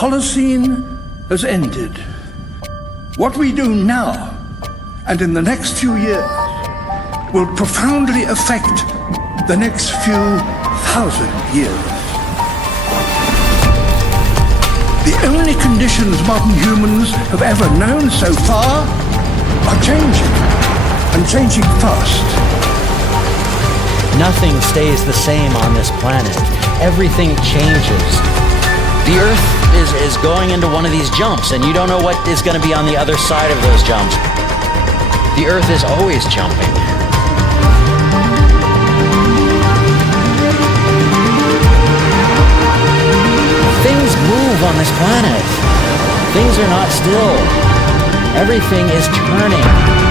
Holocene has ended. What we do now, and in the next few years, will profoundly affect the next few thousand years. The only conditions modern humans have ever known so far are changing, and changing fast. Nothing stays the same on this planet. Everything changes. The Earth is going into one of these jumps, and you don't know what is going to be on the other side of those jumps. The Earth is always jumping. Things move on this planet. Things are not still. Everything is turning.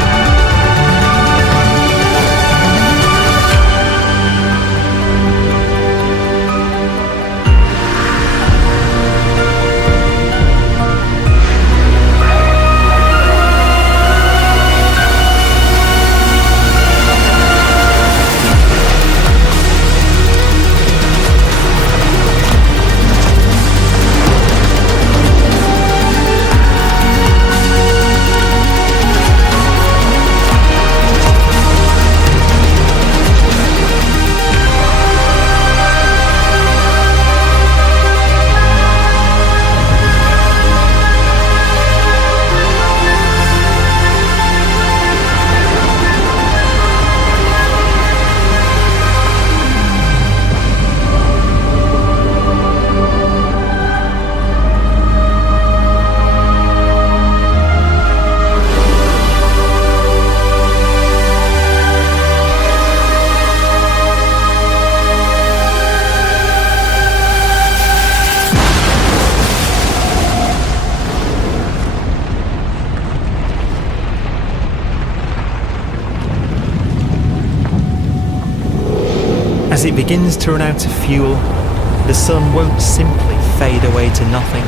As it begins to run out of fuel, the sun won't simply fade away to nothing.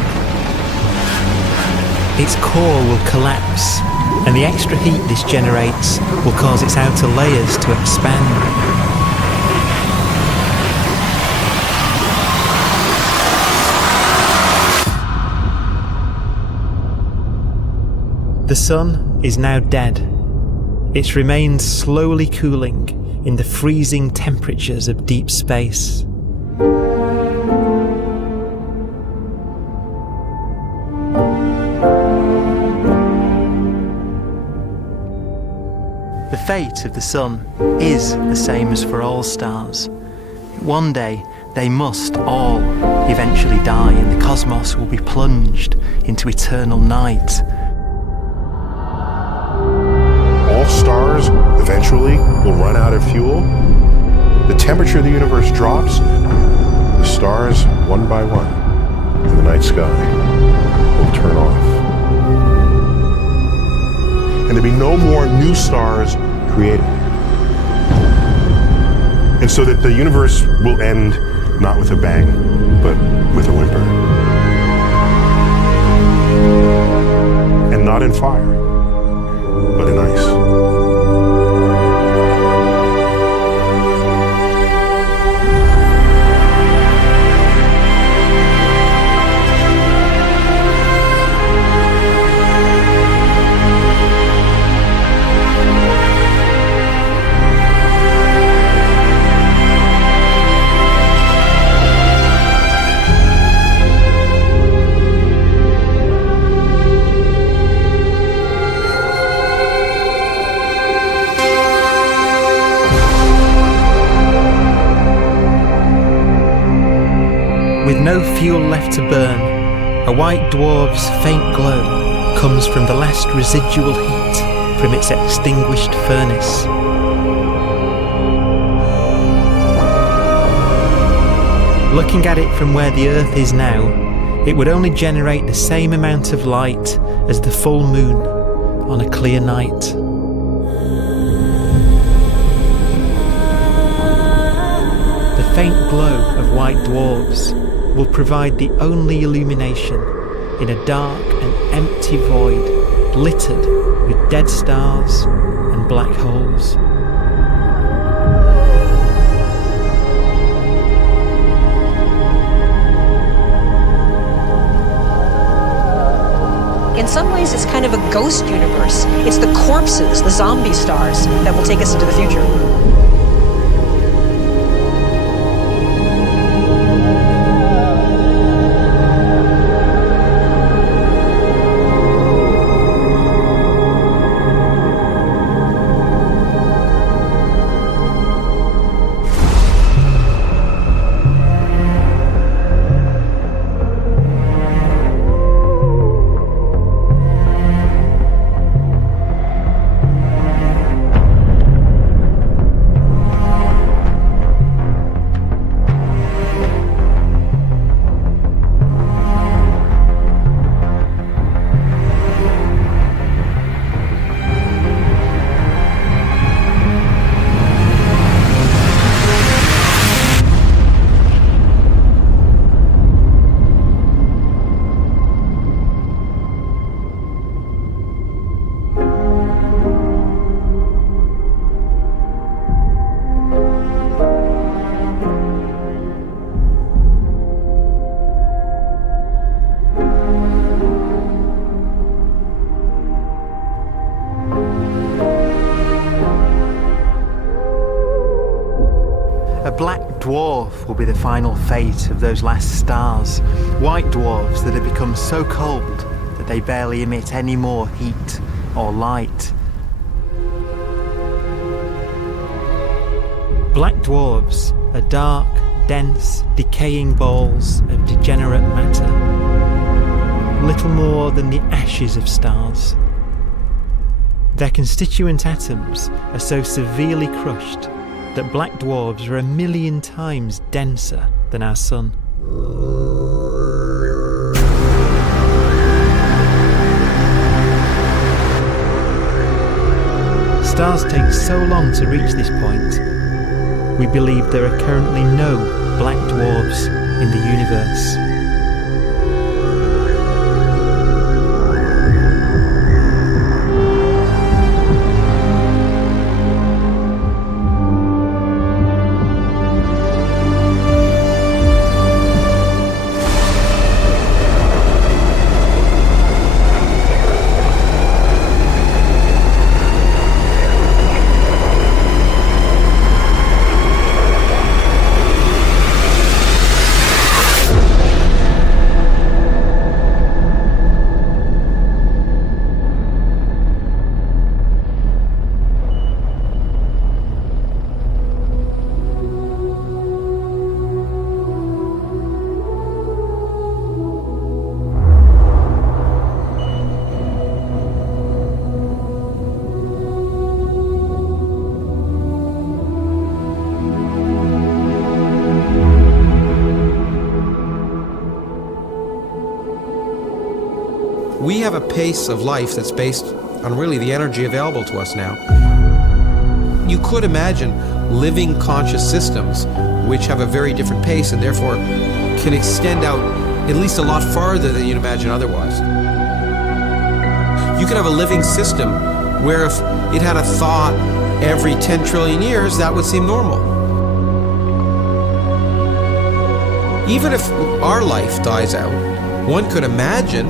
Its core will collapse, and the extra heat this generates will cause its outer layers to expand. The sun is now dead. Its remains slowly cooling in the freezing temperatures of deep space. The fate of the sun is the same as for all stars. One day, they must all eventually die, and the cosmos will be plunged into eternal night. All stars eventually will run out of fuel. The temperature of the universe drops. The stars, one by one, in the night sky, will turn off. And there'll be no more new stars created. And so that the universe will end not with a bang, but with a whimper. And not in fire, but in ice. With no fuel left to burn, a white dwarf's faint glow comes from the last residual heat from its extinguished furnace. Looking at it from where the Earth is now, it would only generate the same amount of light as the full moon on a clear night. The faint glow of white dwarfs will provide the only illumination in a dark and empty void littered with dead stars and black holes. In some ways, it's kind of a ghost universe. It's the corpses, the zombie stars, that will take us into the future. A black dwarf will be the final fate of those last stars. White dwarfs that have become so cold that they barely emit any more heat or light. Black dwarfs are dark, dense, decaying balls of degenerate matter, little more than the ashes of stars. Their constituent atoms are so severely crushed that black dwarfs are 1,000,000 times denser than our sun. Stars take so long to reach this point, we believe there are currently no black dwarfs in the universe. We have a pace of life that's based on really the energy available to us now. You could imagine living conscious systems which have a very different pace and therefore can extend out at least a lot farther than you'd imagine otherwise. You could have a living system where if it had a thought every 10 trillion years, that would seem normal. Even if our life dies out, one could imagine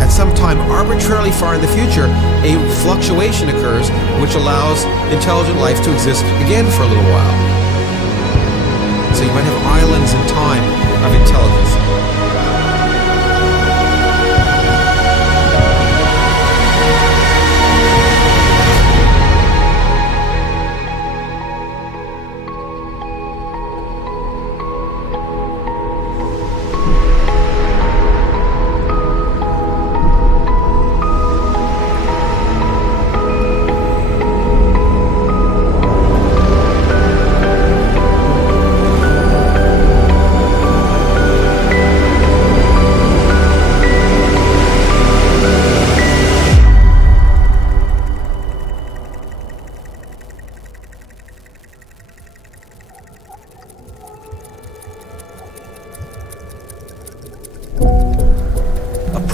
at some time arbitrarily far in the future, a fluctuation occurs which allows intelligent life to exist again for a little while. So you might have islands in time of intelligence.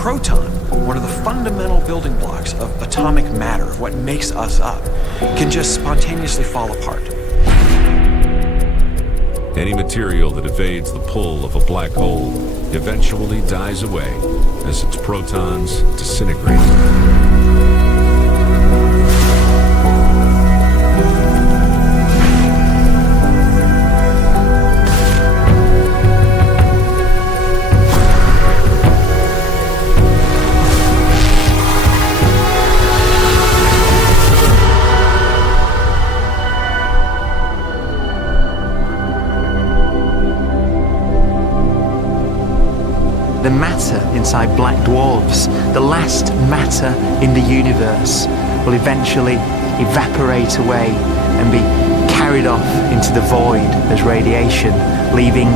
proton, one of the fundamental building blocks of atomic matter, of what makes us up, can just spontaneously fall apart. Any material that evades the pull of a black hole eventually dies away as its protons disintegrate. The matter inside black dwarfs, the last matter in the universe, will eventually evaporate away and be carried off into the void as radiation, leaving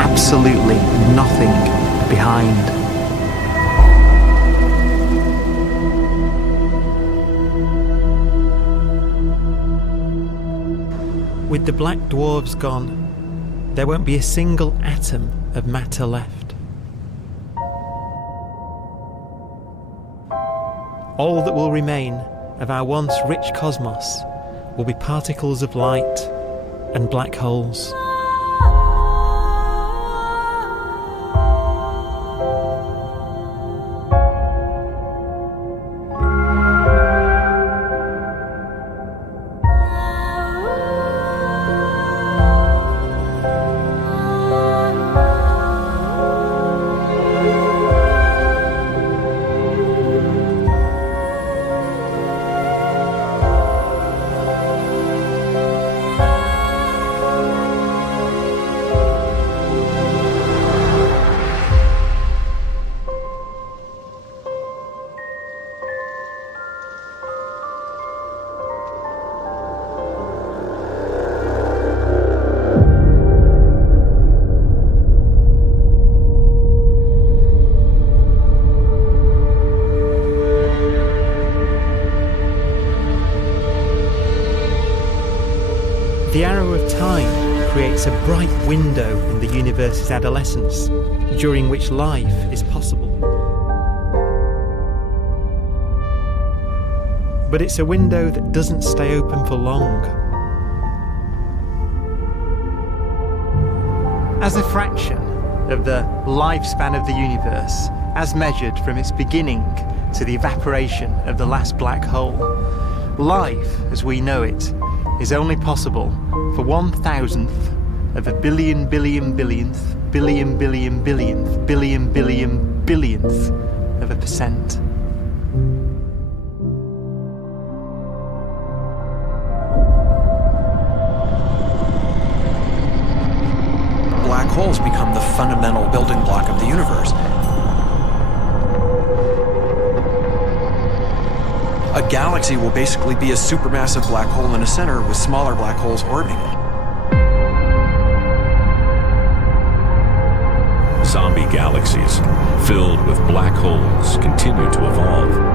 absolutely nothing behind. With the black dwarfs gone, there won't be a single atom of matter left. All that will remain of our once rich cosmos will be particles of light and black holes. The arrow of time creates a bright window in the universe's adolescence, during which life is possible. But it's a window that doesn't stay open for long. As a fraction of the lifespan of the universe, as measured from its beginning to the evaporation of the last black hole, life, as we know it, is only possible for 1,000th of a billion billionth billion billionth billion billionth of a percent. Black holes become the fundamental building block of the universe. A galaxy will basically be a supermassive black hole in a center with smaller black holes orbiting it. Zombie galaxies filled with black holes continue to evolve.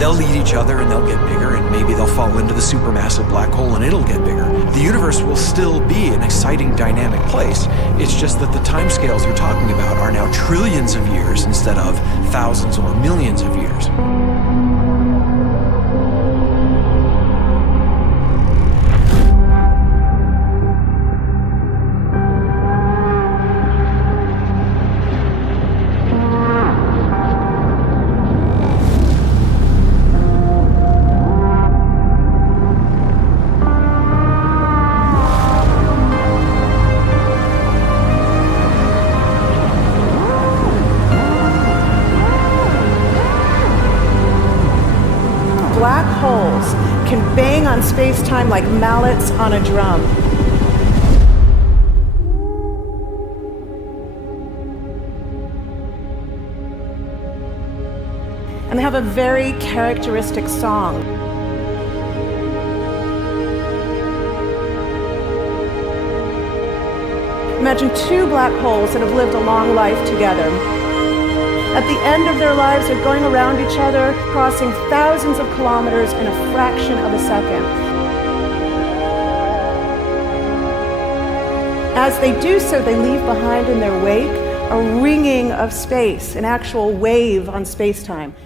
They'll eat each other and they'll get bigger, and maybe they'll fall into the supermassive black hole and it'll get bigger. The universe will still be an exciting, dynamic place. It's just that the timescales we're talking about are now trillions of years instead of thousands or millions of years. Black holes can bang on space-time like mallets on a drum. And they have a very characteristic song. Imagine two black holes that have lived a long life together. At the end of their lives, they're going around each other, crossing thousands of kilometers in a fraction of a second. As they do so, they leave behind in their wake a ringing of space, an actual wave on space-time.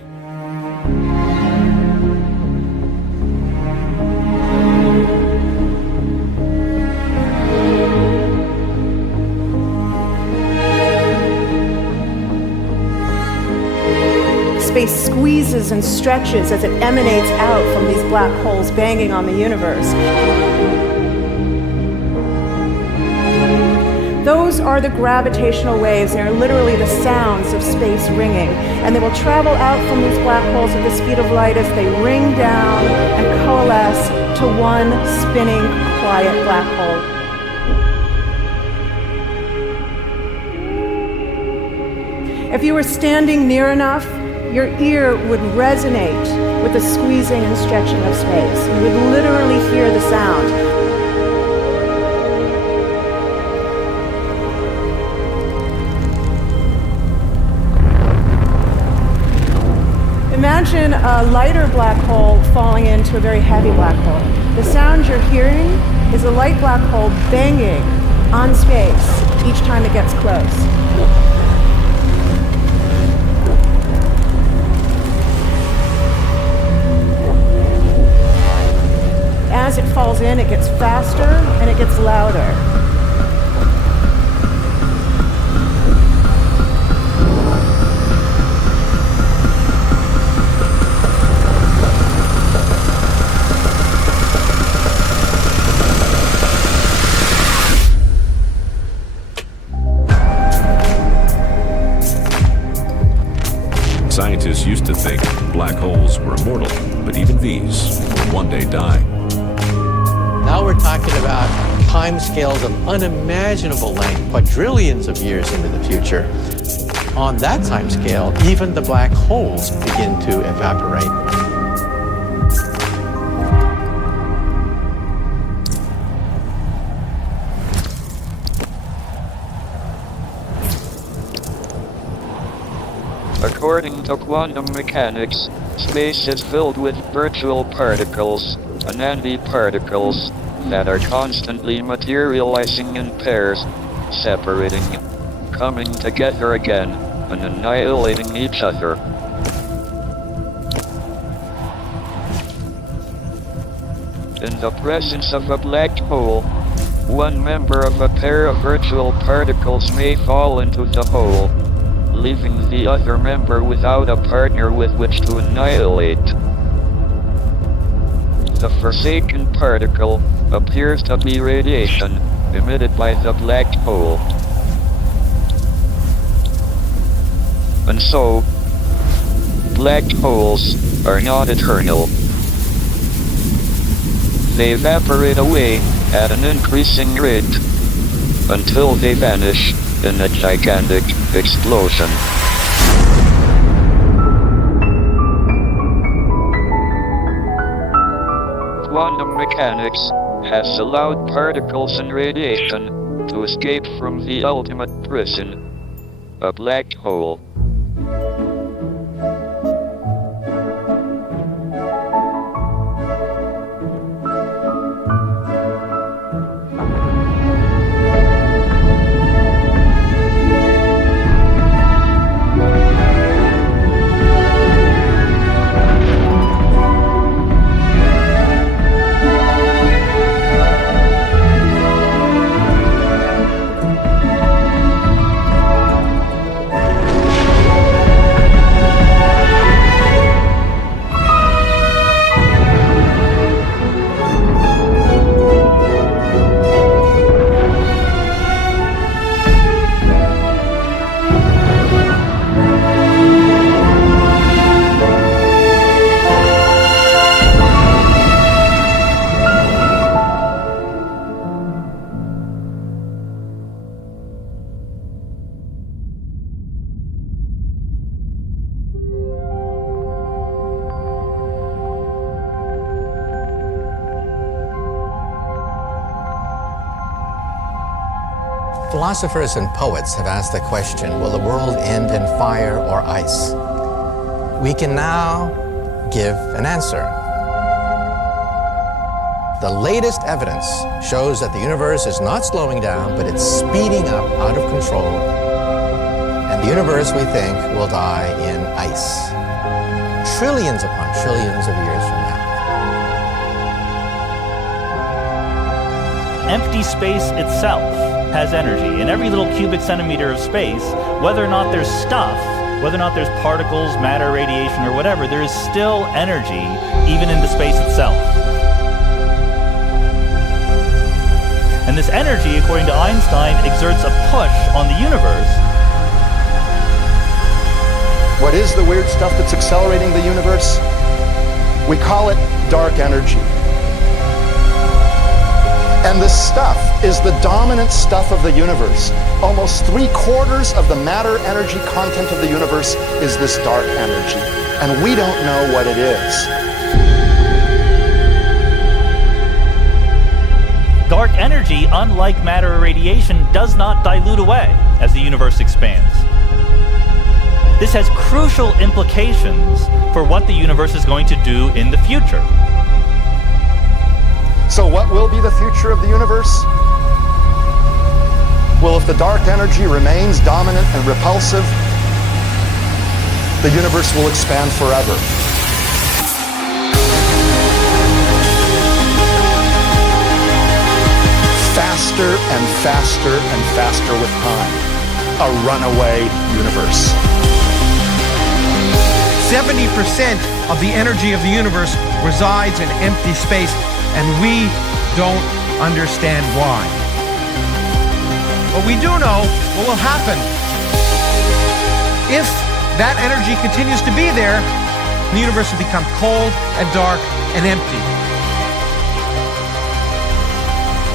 space squeezes and stretches as it emanates out from these black holes banging on the universe. Those are the gravitational waves. They are literally the sounds of space ringing. And they will travel out from these black holes at the speed of light as they ring down and coalesce to one spinning, quiet black hole. If you were standing near enough, your ear would resonate with the squeezing and stretching of space. You would literally hear the sound. Imagine a lighter black hole falling into a very heavy black hole. The sound you're hearing is a light black hole banging on space each time it gets close. As it falls in, it gets faster and it gets louder. Scientists used to think black holes were immortal, but even these will one day die. Now we're talking about timescales of unimaginable length, quadrillions of years into the future. On that timescale, even the black holes begin to evaporate. According to quantum mechanics, space is filled with virtual particles and antiparticles that are constantly materializing in pairs, separating, coming together again, and annihilating each other. In the presence of a black hole, one member of a pair of virtual particles may fall into the hole, leaving the other member without a partner with which to annihilate. The forsaken particle appears to be radiation emitted by the black hole. And so, black holes are not eternal. They evaporate away at an increasing rate until they vanish in a gigantic explosion. Quantum mechanics has allowed particles and radiation to escape from the ultimate prison, a black hole. Philosophers and poets have asked the question, will the world end in fire or ice? We can now give an answer. The latest evidence shows that the universe is not slowing down, but it's speeding up out of control. And the universe, we think, will die in ice. Trillions upon trillions of years from now. Empty space itself has energy. In every little cubic centimeter of space, whether or not there's stuff whether or not there's particles, matter, radiation, or whatever, there is still energy even into space itself. And this energy, according to Einstein, exerts a push on the universe. What is the weird stuff that's accelerating the universe? We call it dark energy. And this stuff is the dominant stuff of the universe. Almost 3/4 of the matter-energy content of the universe is this dark energy. And we don't know what it is. Dark energy, unlike matter or radiation, does not dilute away as the universe expands. This has crucial implications for what the universe is going to do in the future. So what will be the future of the universe? Well, if the dark energy remains dominant and repulsive, the universe will expand forever. Faster and faster and faster with time. A runaway universe. 70% of the energy of the universe resides in empty space, and we don't understand why. But we do know what will happen if that energy continues to be there. The universe will become cold and dark and empty.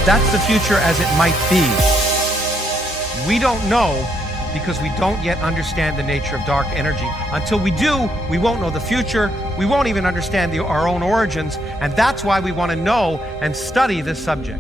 That's the future as it might be. We don't know because we don't yet understand the nature of dark energy. Until we do, we won't know the future. We won't even understand our own origins. And that's why we want to know and study this subject.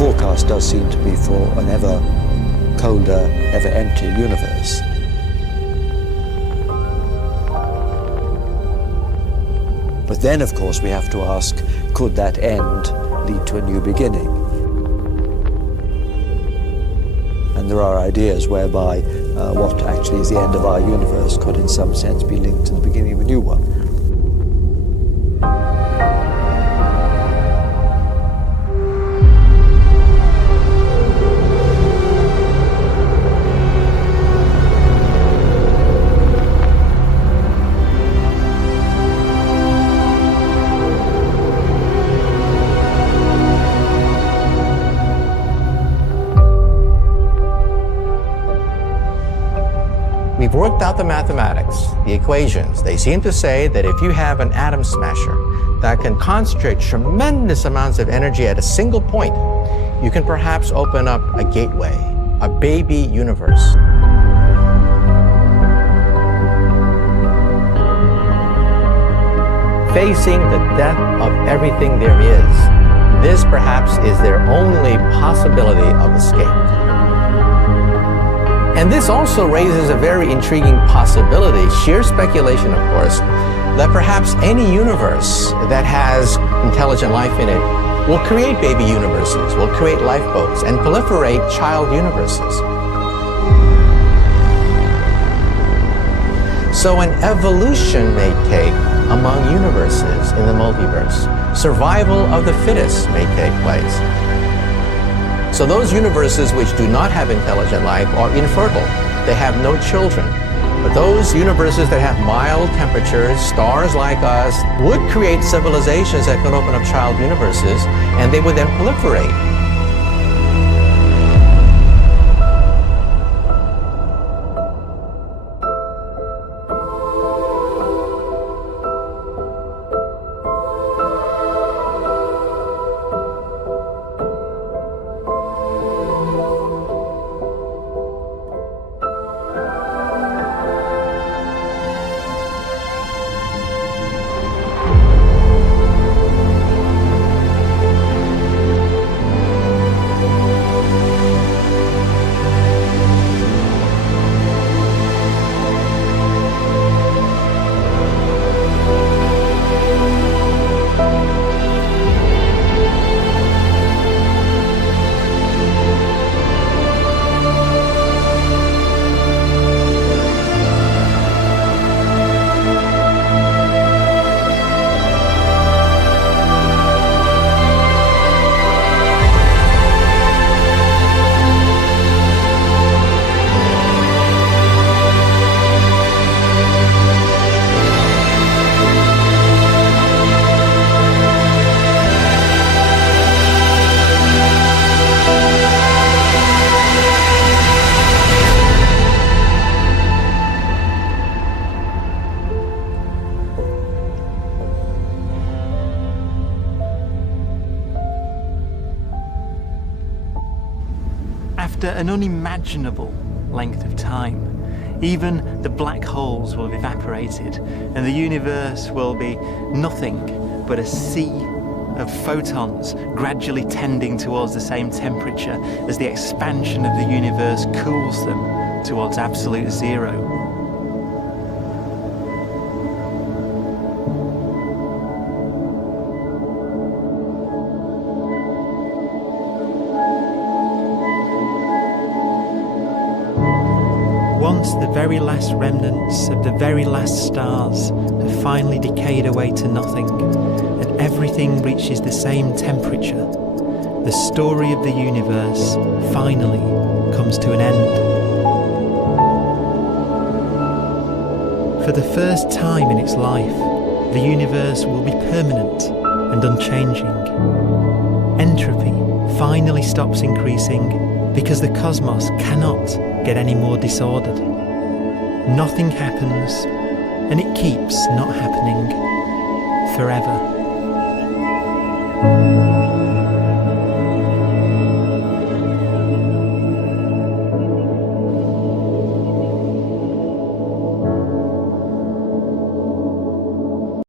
Forecast does seem to be for an ever colder, ever emptier universe. But then, of course, we have to ask, could that end lead to a new beginning? And there are ideas whereby what actually is the end of our universe could in some sense be linked to the beginning of a new one. We've worked out the mathematics, the equations. They seem to say that if you have an atom smasher that can concentrate tremendous amounts of energy at a single point, you can perhaps open up a gateway, a baby universe. Facing the death of everything there is, this perhaps is their only possibility of escape. And this also raises a very intriguing possibility, sheer speculation of course, that perhaps any universe that has intelligent life in it will create baby universes, will create lifeboats, and proliferate child universes. So an evolution may take among universes in the multiverse. Survival of the fittest may take place. So those universes which do not have intelligent life are infertile. They have no children. But those universes that have mild temperatures, stars like us, would create civilizations that could open up child universes, and they would then proliferate. After an unimaginable length of time, even the black holes will have evaporated and the universe will be nothing but a sea of photons gradually tending towards the same temperature as the expansion of the universe cools them towards absolute zero. Once the very last remnants of the very last stars have finally decayed away to nothing, and everything reaches the same temperature, the story of the universe finally comes to an end. For the first time in its life, the universe will be permanent and unchanging. Entropy finally stops increasing because the cosmos cannot get any more disordered. Nothing happens, and it keeps not happening forever.